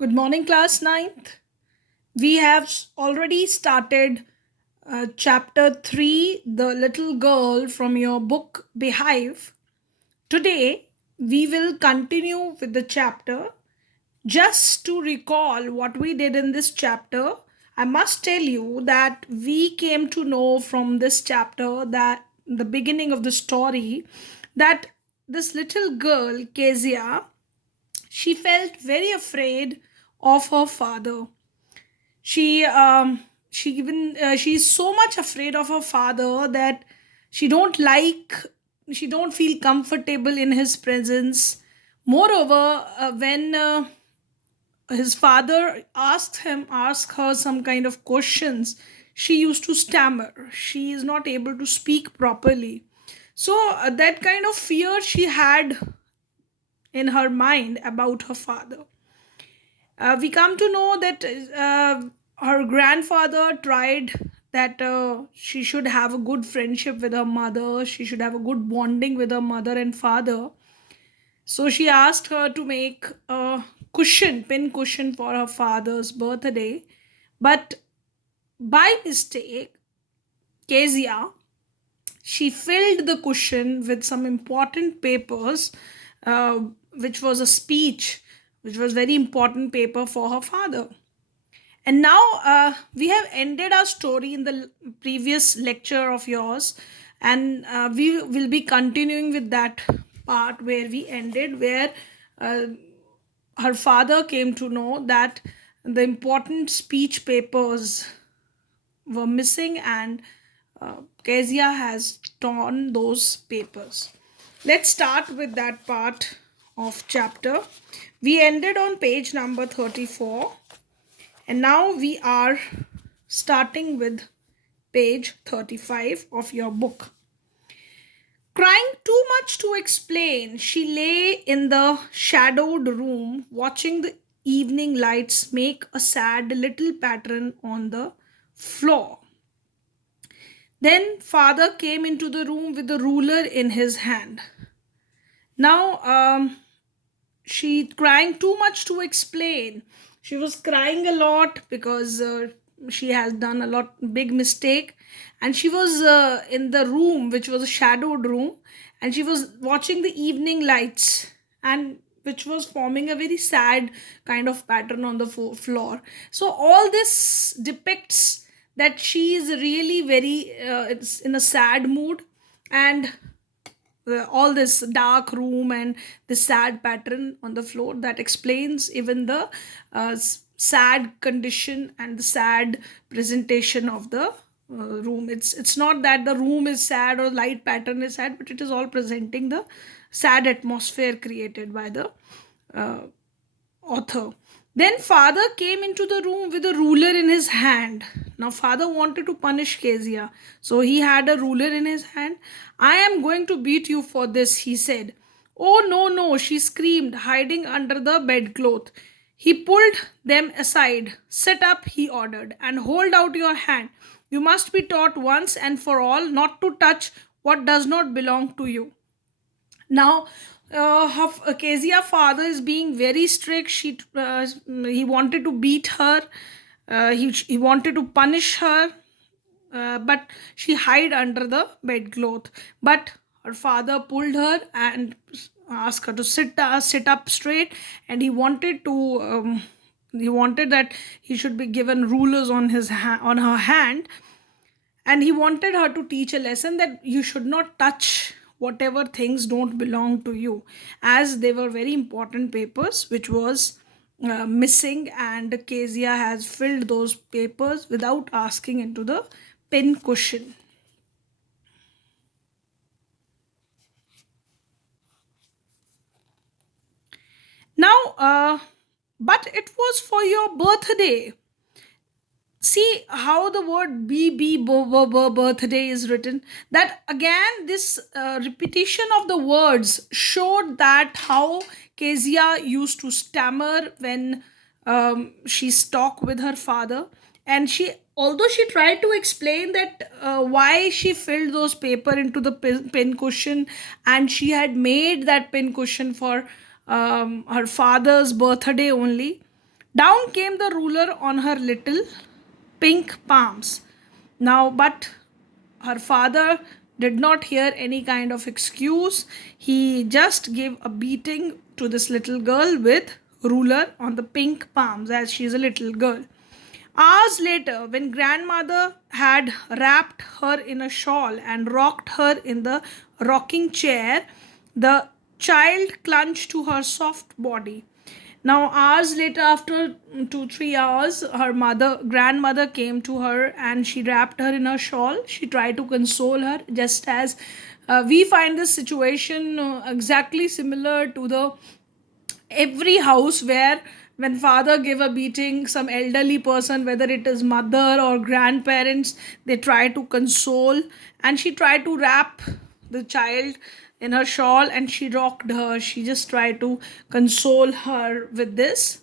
Good morning, class ninth. We have already started chapter 3, The Little Girl, from your book Behave. Today, we will continue with the chapter. Just to recall what we did in this chapter, I must tell you that we came to know from this chapter, that the beginning of the story, that this little girl, Kezia, she felt very afraid of her father. She's so much afraid of her father that she don't like she don't feel comfortable in his presence. Moreover, when his father ask her some kind of questions, she used to stammer. She is not able to speak properly. So that kind of fear she had in her mind about her father. We come to know that her grandfather tried that she should have a good friendship with her mother, she should have a good bonding with her mother and father. So she asked her to make a pin cushion for her father's birthday. But by mistake, Kezia, she filled the cushion with some important papers, uh, which was a speech, which was very important paper for her father. And now we have ended our story in the previous lecture of yours, and we will be continuing with that part where we ended, where uh, her father came to know that the important speech papers were missing, and Kezia has torn those papers. Let's start with that part of chapter. We ended on page number 34, and now we are starting with page 35 of your book. Crying too much to explain, she lay in the shadowed room watching the evening lights make a sad little pattern on the floor. Then father came into the room with a ruler in his hand. Now she crying too much to explain. She was crying a lot because she has done a lot big mistake, and she was in the room which was a shadowed room, and she was watching the evening lights, and which was forming a very sad kind of pattern on the floor. So all this depicts that she is really very it's in a sad mood, and all this dark room and the sad pattern on the floor, that explains even the sad condition and the sad presentation of the room. It's not that the room is sad or light pattern is sad, but it is all presenting the sad atmosphere created by the uh, author. Then father came into the room with a ruler in his hand. Now father wanted to punish Kezia, so he had a ruler in his hand. I am going to beat you for this, he said. Oh no, no, she screamed, hiding under the bedcloth. He pulled them aside. Sit up, he ordered, and hold out your hand. You must be taught once and for all not to touch what does not belong to you. Now Kezia father is being very strict. He wanted to beat her. He wanted to punish her, but she hid under the bedcloth. But her father pulled her and asked her to sit up straight, and he wanted that he should be given rulers on on her hand, and he wanted her to teach a lesson that you should not touch whatever things don't belong to you, as they were very important papers which was missing, and Kezia has filled those papers without asking into the pin cushion. Now but it was for your birthday. See how the word birthday is written. That again, this repetition of the words showed that how Kezia used to stammer when she's talked with her father. And she, although she tried to explain that why she filled those paper into the pin cushion, and she had made that pin cushion for her father's birthday only, Down came the ruler on her little pink palms. Now, but her father did not hear any kind of excuse. He just gave a beating to this little girl with ruler on the pink palms as she is a little girl. Hours later, when grandmother had wrapped her in a shawl and rocked her in the rocking chair, the child clung to her soft body. Now, hours later, after 2 3 hours, her grandmother came to her and she wrapped her in a shawl. She tried to console her, just as we find this situation exactly similar to the every house where when father give a beating some elderly person, whether it is mother or grandparents, they try to console, and she tried to wrap the child in her shawl and she rocked her. She just tried to console her with this.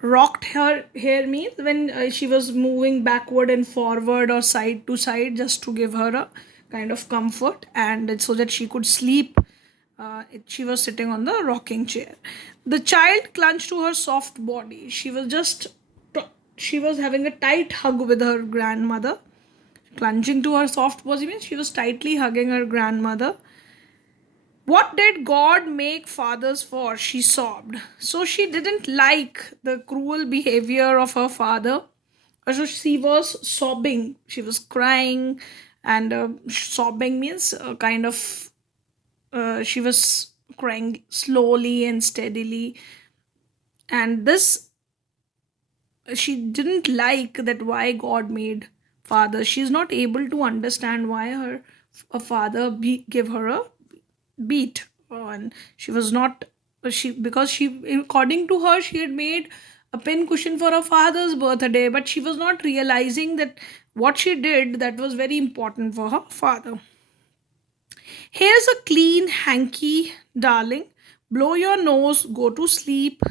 Rocked her here means when she was moving backward and forward or side to side, just to give her a kind of comfort and so that she could sleep. She was sitting on the rocking chair. The child clung to her soft body. She was having a tight hug with her grandmother. Clunging to her soft body means she was tightly hugging her grandmother. What did God make fathers for? She sobbed. So she didn't like the cruel behavior of her father. So she was sobbing. She was crying, and sobbing means kind of she was crying slowly and steadily. And this, she didn't like that why God made father. She's not able to understand why her a father give her a beat, and she was not she because she, according to her, she had made a pin cushion for her father's birthday, but she was not realizing that what she did that was very important for her father. Here's a clean hanky, darling. Blow your nose, go to sleep.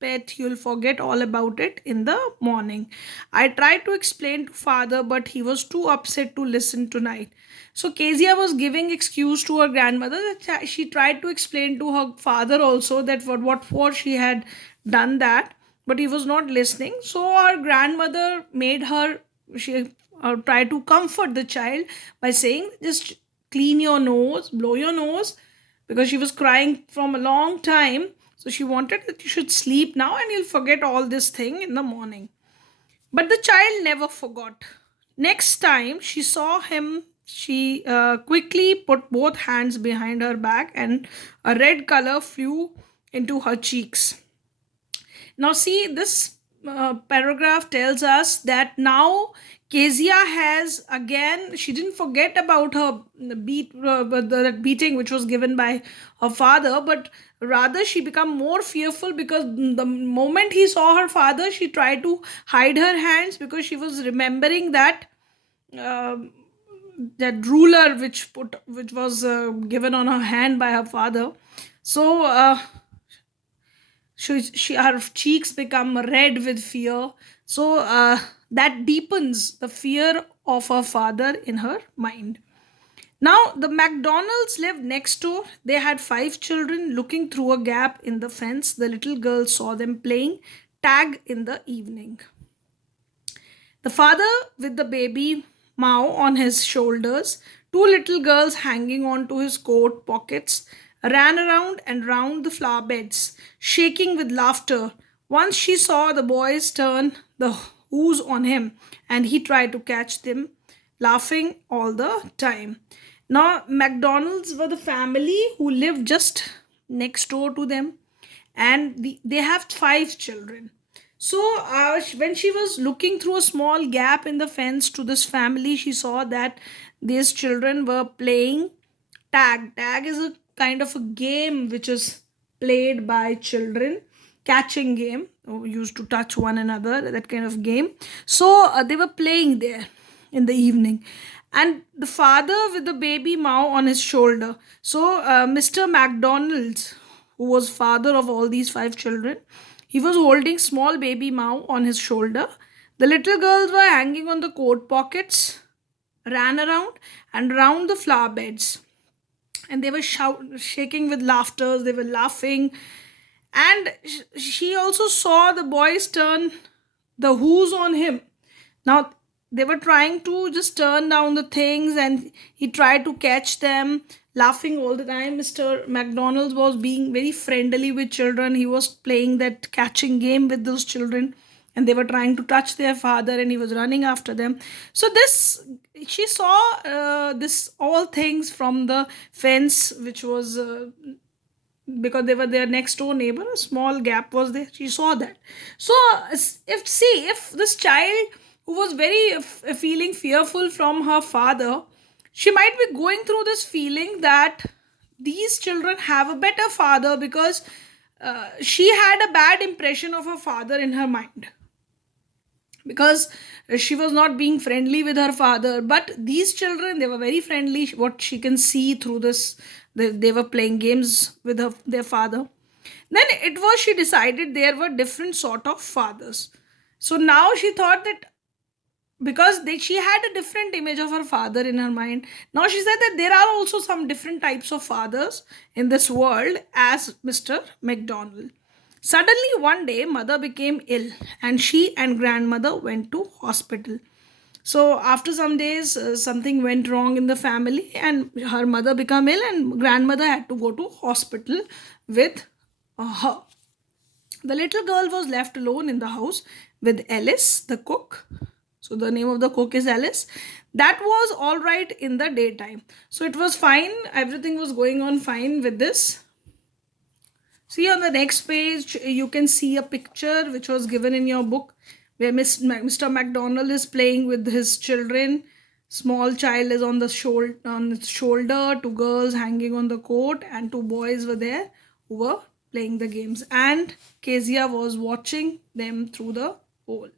Pet, you'll forget all about it in the morning. I tried to explain to father, but he was too upset to listen tonight. So Kezia was giving excuse to her grandmother that she tried to explain to her father also that for what for she had done that, but he was not listening. So our grandmother made her, she tried to comfort the child by saying just clean your nose, blow your nose, because she was crying from a long time. So she wanted that you should sleep now and you'll forget all this thing in the morning. But the child never forgot. Next time she saw him, she quickly put both hands behind her back and a red color flew into her cheeks. Now, see, this paragraph tells us that now Kezia has again, she didn't forget about her that beating which was given by her father, but rather she became more fearful because the moment he saw her father, she tried to hide her hands because she was remembering that. um that ruler which was given on her hand by her father. So her cheeks become red with fear. So that deepens the fear of her father in her mind. Now the McDonalds lived next door. They had 5 children. Looking through a gap in the fence, the little girl saw them playing tag in the evening. The father with the baby Mao on his shoulders, 2 little girls hanging onto his coat pockets, ran around and round the flower beds, shaking with laughter. Once she saw the boys turn the ooze on him, and he tried to catch them, laughing all the time. Now, McDonald's were the family who lived just next door to them, and they have 5 children. So when she was looking through a small gap in the fence to this family, she saw that these children were playing tag. Tag is a kind of a game which is played by children, catching game, used to touch one another, that kind of game. So they were playing there in the evening, and the father with the baby Mao on his shoulder. So Mr. McDonald, who was father of all these 5 children, he was holding small baby Mao on his shoulder. The little girls were hanging on the coat pockets, ran around and round the flower beds, and they were shaking with laughter. They were laughing, And she also saw the boys turn the who's on him. Now they were trying to just turn down the things, and he tried to catch them, laughing all the time. Mr. McDonald was being very friendly with children. He was playing that catching game with those children, and they were trying to touch their father, and he was running after them. So this, she saw this all things from the fence, which was because they were their next door neighbor. A small gap was there, she saw that. So if, see, if this child who was very feeling fearful from her father, she might be going through this feeling that these children have a better father, because she had a bad impression of her father in her mind, because she was not being friendly with her father. But these children, they were very friendly. What she can see through this, they were playing games with their father. Then it was, she decided there were different sort of fathers. So now she thought that, because she had a different image of her father in her mind, now she said that there are also some different types of fathers in this world as Mr. McDonald. Suddenly one day mother became ill, and she and grandmother went to hospital. So after some days, something went wrong in the family, and her mother became ill, and grandmother had to go to hospital with her. The little girl was left alone in the house with Alice, the cook. So the name of the cook is Alice. That was all right in the daytime. So it was fine. Everything was going on fine with this. See, on the next page, you can see a picture which was given in your book, where Mr. McDonald is playing with his children. Small child is on the shoulder, two girls hanging on the coat, and two boys were there who were playing the games. And Kezia was watching them through the hole.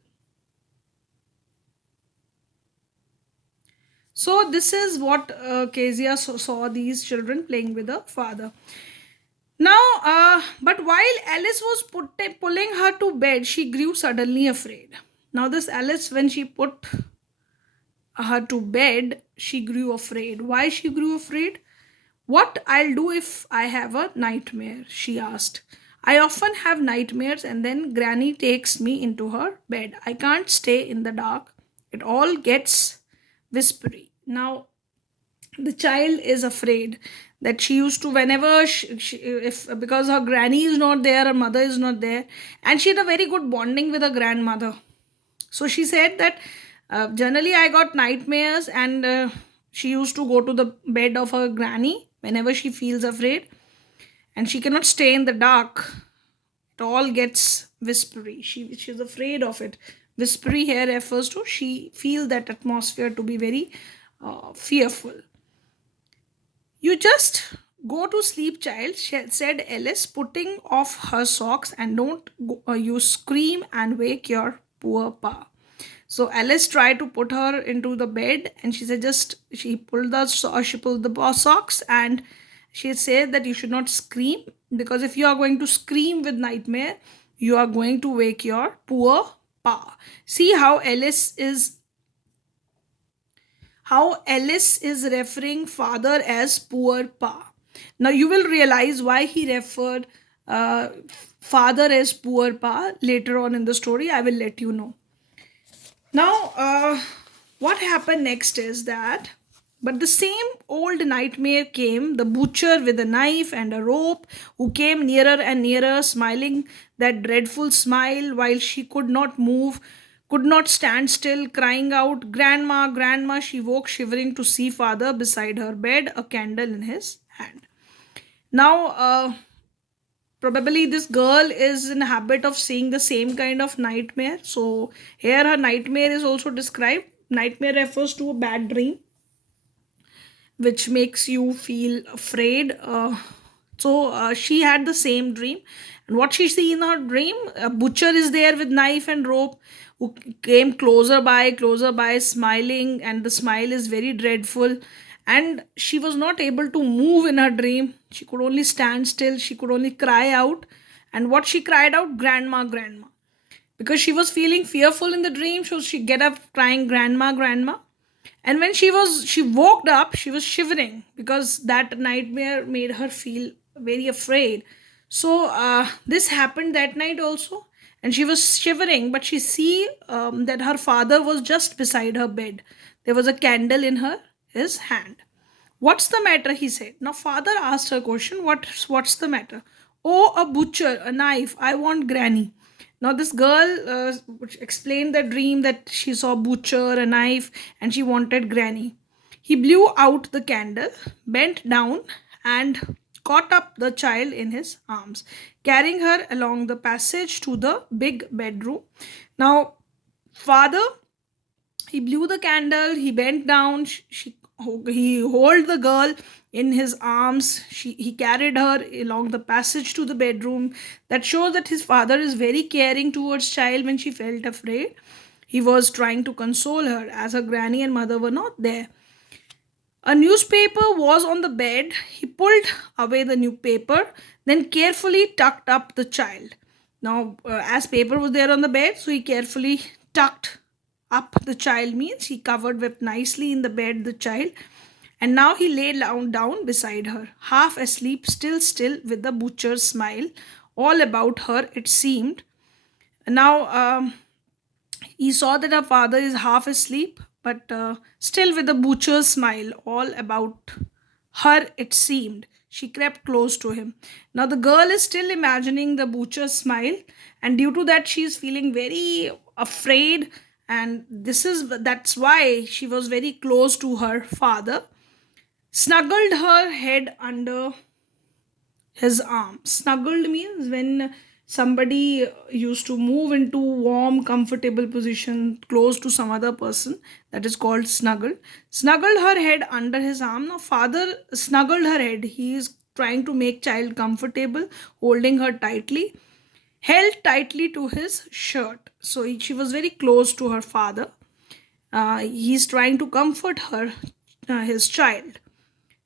So this is what Kezia saw these children playing with the father. Now, but while Alice was pulling her to bed, she grew suddenly afraid. Now, this Alice, when she put her to bed, she grew afraid. Why she grew afraid? What I'll do if I have a nightmare, she asked. I often have nightmares, and then Granny takes me into her bed. I can't stay in the dark. It all gets whispery. Now, the child is afraid that she used to, whenever if, because her granny is not there, her mother is not there, and she had a very good bonding with her grandmother. So she said that generally I got nightmares, and she used to go to the bed of her granny whenever she feels afraid, and she cannot stay in the dark. It all gets whispery. She's afraid of it. Whispery here refers to, she feels that atmosphere to be very fearful. You just go to sleep, child, said Alice, putting off her socks, and don't you scream and wake your poor pa. So Alice tried to put her into the bed, and she said, just she pulled the socks, and she said that you should not scream, because if you are going to scream with nightmare, you are going to wake your poor pa. See how Alice is referring father as poor pa. Now you will realize why he referred father as poor pa later on in the story. I will let you know. Now, what happened next is that, but the same old nightmare came, the butcher with a knife and a rope, who came nearer and nearer, smiling that dreadful smile while she could not move, could not stand still, crying out, Grandma, Grandma. She woke shivering to see father beside her bed, a candle in his hand. Now, probably this girl is in habit of seeing the same kind of nightmare. So here her nightmare is also described. Nightmare refers to a bad dream which makes you feel afraid. So she had the same dream, and what she see in her dream, a butcher is there with knife and rope, who came closer by, smiling, and the smile is very dreadful. And she was not able to move in her dream. She could only stand still, she could only cry out. And what she cried out, Grandma, Grandma, because she was feeling fearful in the dream. So she get up crying, Grandma, Grandma. And when she woke up, she was shivering, because that nightmare made her feel very afraid. So this happened that night also, and she was shivering, but she see that her father was just beside her bed. There was a candle in his hand. What's the matter? He said. Now father asked her question. What's the matter? Oh, a butcher, a knife. I want granny. Now this girl explained the dream that she saw butcher, a knife, and she wanted granny. He blew out the candle, bent down, and caught up the child in his arms, carrying her along the passage to the big bedroom. Now, father, he blew the candle, he bent down, he held the girl in his arms. He carried her along the passage to the bedroom. That shows that his father is very caring towards child when she felt afraid. He was trying to console her as her granny and mother were not there. A newspaper was on the bed. He pulled away the newspaper, then carefully tucked up the child. Now, as paper was there on the bed, so he carefully tucked up the child, means he covered with nicely in the bed the child. And now he lay down beside her, half asleep, still with the butcher's smile all about her, it seemed. Now, he saw that her father is half asleep, but still with a butcher's smile all about her, it seemed. She crept close to him. Now the girl is still imagining the butcher's smile, and due to that, she is feeling very afraid. And that's why she was very close to her father, snuggled her head under his arm. Snuggled means when somebody used to move into warm, comfortable position close to some other person. That is called snuggled. Snuggled her head under his arm. Now, father snuggled her head. He is trying to make child comfortable, holding her tightly, held tightly to his shirt. So she was very close to her father. He's trying to comfort her, his child.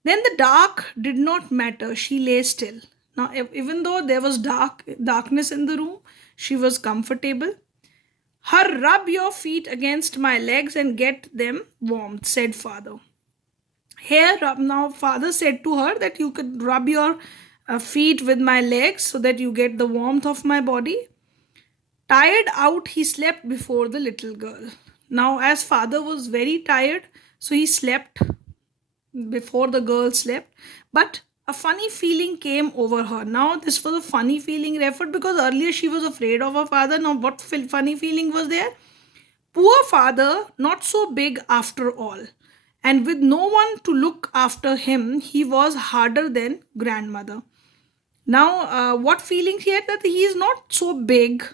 Then the dark did not matter. She lay still. Now, even though there was darkness in the room, she was comfortable. Her rub your feet against my legs and get them warm, said father. Here, now, father said to her that you could rub your feet with my legs so that you get the warmth of my body. Tired out, he slept before the little girl. Now, as father was very tired, so he slept before the girl slept, but a funny feeling came over her. Now this was a funny feeling referred because earlier she was afraid of her father. Now what funny feeling was there? Poor father, not so big after all, and with no one to look after him, he was harder than grandmother. Now what feeling she had, that he is not so big.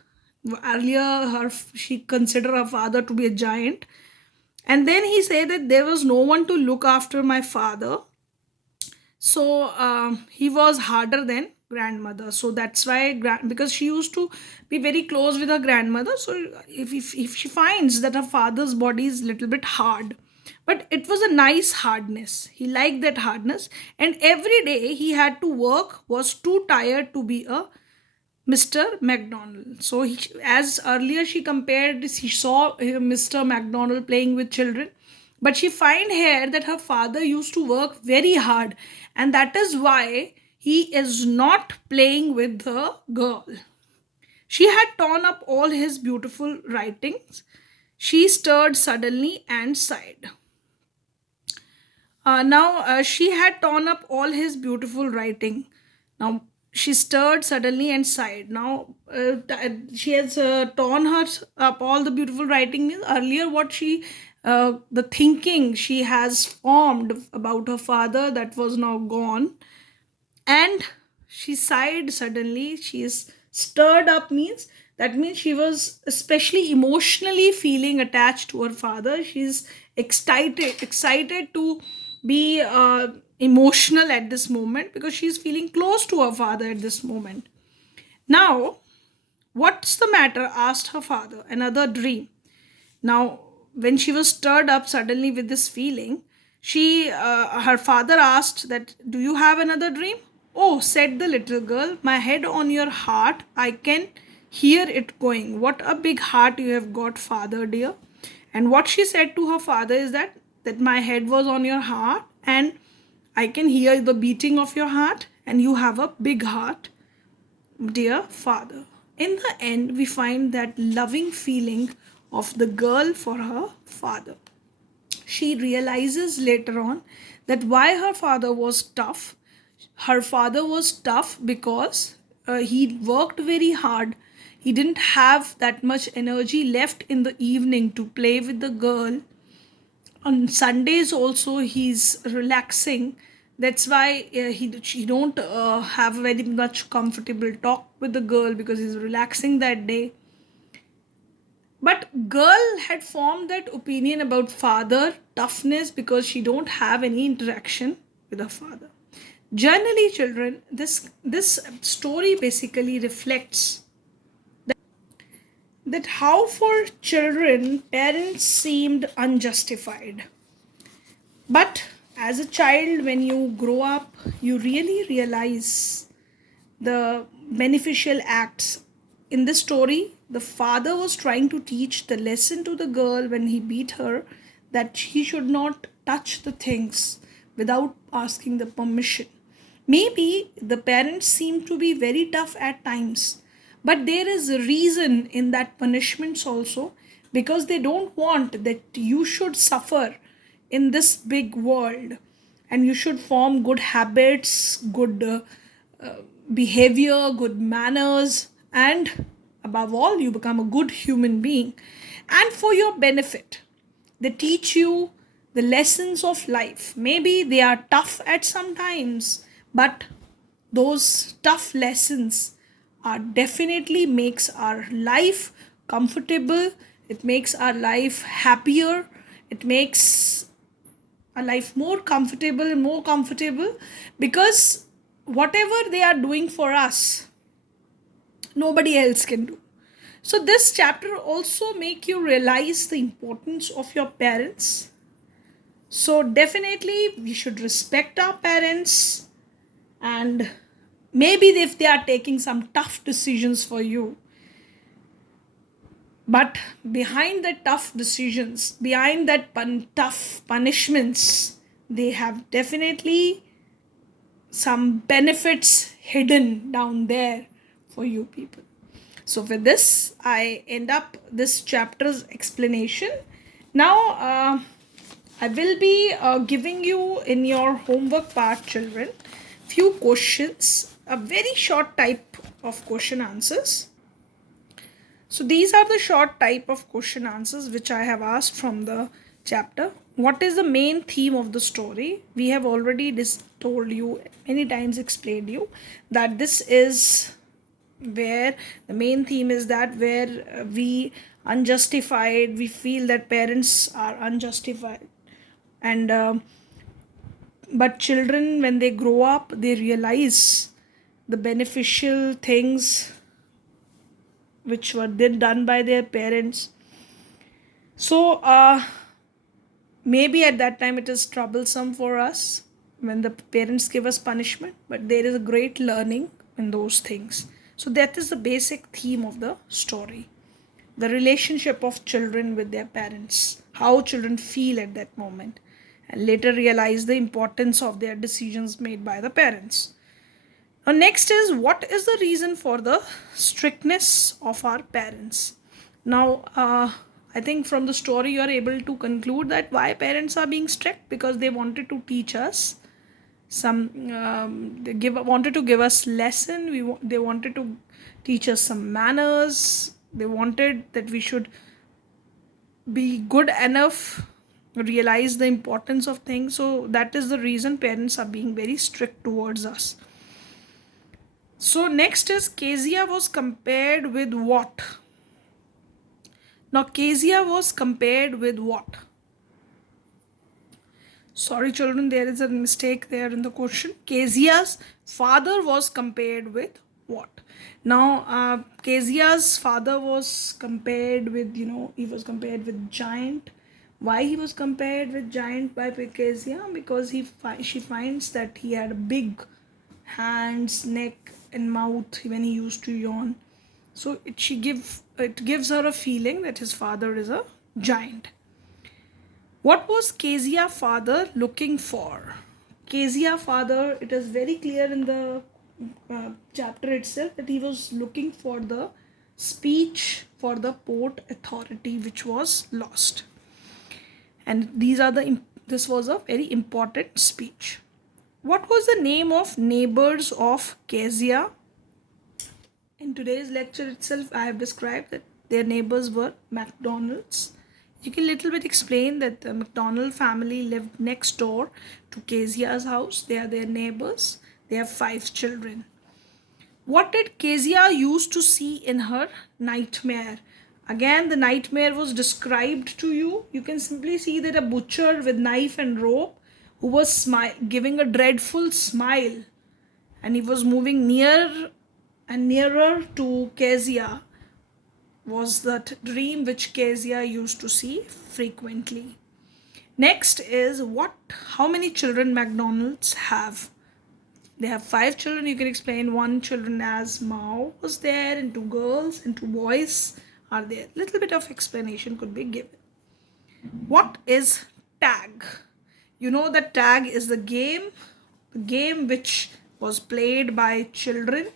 Earlier she considered her father to be a giant, and then he said that there was no one to look after my father. So he was harder than grandmother. So that's why, because she used to be very close with her grandmother. So if she finds that her father's body is little bit hard, but it was a nice hardness. He liked that hardness. And every day he had to work, was too tired to be a Mr. McDonald. So as earlier she compared, she saw Mr. McDonald playing with children, but she find here that her father used to work very hard, and that is why he is not playing with the girl. She had torn up all his beautiful writings. She stirred suddenly and sighed. Now she had torn up all his beautiful writing. Now she stirred suddenly and sighed. Now she has torn her up all the beautiful writing. Means earlier what she, the thinking she has formed about her father, that was now gone, and she sighed suddenly. She is stirred up, means that means she was especially emotionally feeling attached to her father. She's excited to be emotional at this moment because she's feeling close to her father at this moment. Now, what's the matter? Asked her father. Another dream. Now, when she was stirred up suddenly with this feeling, her father asked that, "Do you have another dream?" "Oh," said the little girl, "my head on your heart. I can hear it going." "What a big heart you have got, father dear." And what she said to her father is that my head was on your heart, and I can hear the beating of your heart, and you have a big heart. dear father. In the end, we find that loving feeling of the girl for her father. She realizes later on that why her father was tough. Her father was tough because he worked very hard. He didn't have that much energy left in the evening to play with the girl. On Sundays also he's relaxing. That's why he don't have very much comfortable talk with the girl because he's relaxing that day. But girl had formed that opinion about father toughness because she don't have any interaction with her father. Generally, children, this story basically reflects that how for children parents seemed unjustified. But as a child, when you grow up, you really realize the beneficial acts. In this story, the father was trying to teach the lesson to the girl when he beat her that he should not touch the things without asking the permission. Maybe the parents seem to be very tough at times, but there is a reason in that punishments also, because they don't want that you should suffer in this big world, and you should form good habits, good behavior, good manners, and above all, you become a good human being. And for your benefit, they teach you the lessons of life. Maybe they are tough at some times, but those tough lessons are definitely makes our life comfortable. It makes our life happier. It makes a life more comfortable and more comfortable, because whatever they are doing for us, nobody else can do. So this chapter also make you realize the importance of your parents. So definitely we should respect our parents, and maybe if they are taking some tough decisions for you, but behind the tough decisions, behind that tough punishments, they have definitely some benefits hidden down there for you people. So with this, I end up this chapter's explanation. Now, I will be giving you in your homework part, children, few questions, a very short type of question answers. So these are the short type of question answers which I have asked from the chapter. What is the main theme of the story? We have already told you many times, explained you that this is where the main theme is that where we unjustified, we feel that parents are unjustified, and but children when they grow up they realize the beneficial things which were then done by their parents. So maybe at that time it is troublesome for us when the parents give us punishment, but there is a great learning in those things. So that is the basic theme of the story, the relationship of children with their parents, how children feel at that moment, and later realize the importance of their decisions made by the parents. Now, next is what is the reason for the strictness of our parents? Now, I think from the story you are able to conclude that why parents are being strict, because they wanted to teach us some. Wanted to give us lesson. They wanted to teach us some manners. They wanted that we should be good enough, realize the importance of things. So that is the reason parents are being very strict towards us. So next is Kezia was compared with what? Now Kezia was compared with what? Sorry children, there is a mistake there in the question. Kezia's father was compared with what? Now Kezia's father was compared with, he was compared with giant. Why he was compared with giant by Kezia? Because she finds that he had big hands, neck and mouth when he used to yawn. So it gives her a feeling that his father is a giant. What was Kezia father looking for? Kezia father, it is very clear in the chapter itself, that he was looking for the speech for the Port Authority which was lost. And this was a very important speech. What was the name of neighbors of Kezia? In today's lecture itself, I have described that their neighbors were McDonald's. You can little bit explain that the McDonald family lived next door to Kezia's house. They are their neighbors. They have 5 children. What did Kezia used to see in her nightmare? Again, the nightmare was described to you. You can simply see that a butcher with knife and rope who was giving a dreadful smile, and he was moving near and nearer to Kezia, was that dream which Kezia used to see frequently. Next is how many children McDonald's have? They have 5 children. You can explain one children as Mao was there, and 2 girls and 2 boys are there. Little bit of explanation could be given. What is tag? You know that tag is the game which was played by children,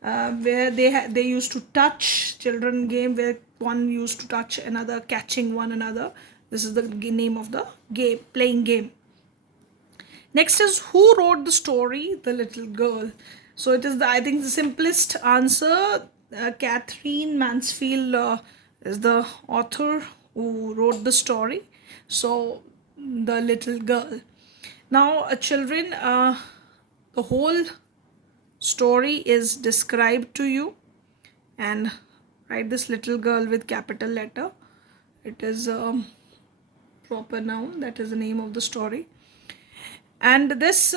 where they used to touch, children game where one used to touch another, catching one another. This is the name of the game, playing game. Next is, who wrote the story The Little Girl? So it is I think the simplest answer. Catherine Mansfield is the author who wrote the story. So The Little Girl. Now, children, the whole story is described to you, and write this little girl with capital letter. It is a proper noun. That is the name of the story. And this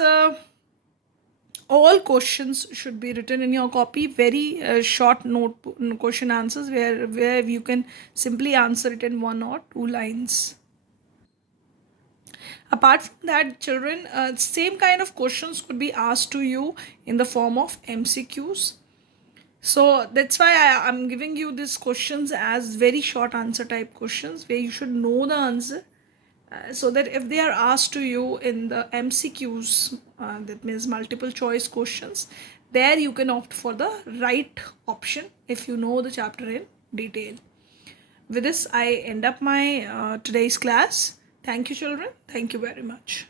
all questions should be written in your copy, very short note question answers, where you can simply answer it in 1 or 2 lines. Apart from that, children, same kind of questions could be asked to you in the form of MCQs. So that's why I'm giving you these questions as very short answer type questions, where you should know the answer, so that if they are asked to you in the MCQs, that means multiple choice questions, there you can opt for the right option if you know the chapter in detail. With this, I end up my today's class. Thank you, children. Thank you very much.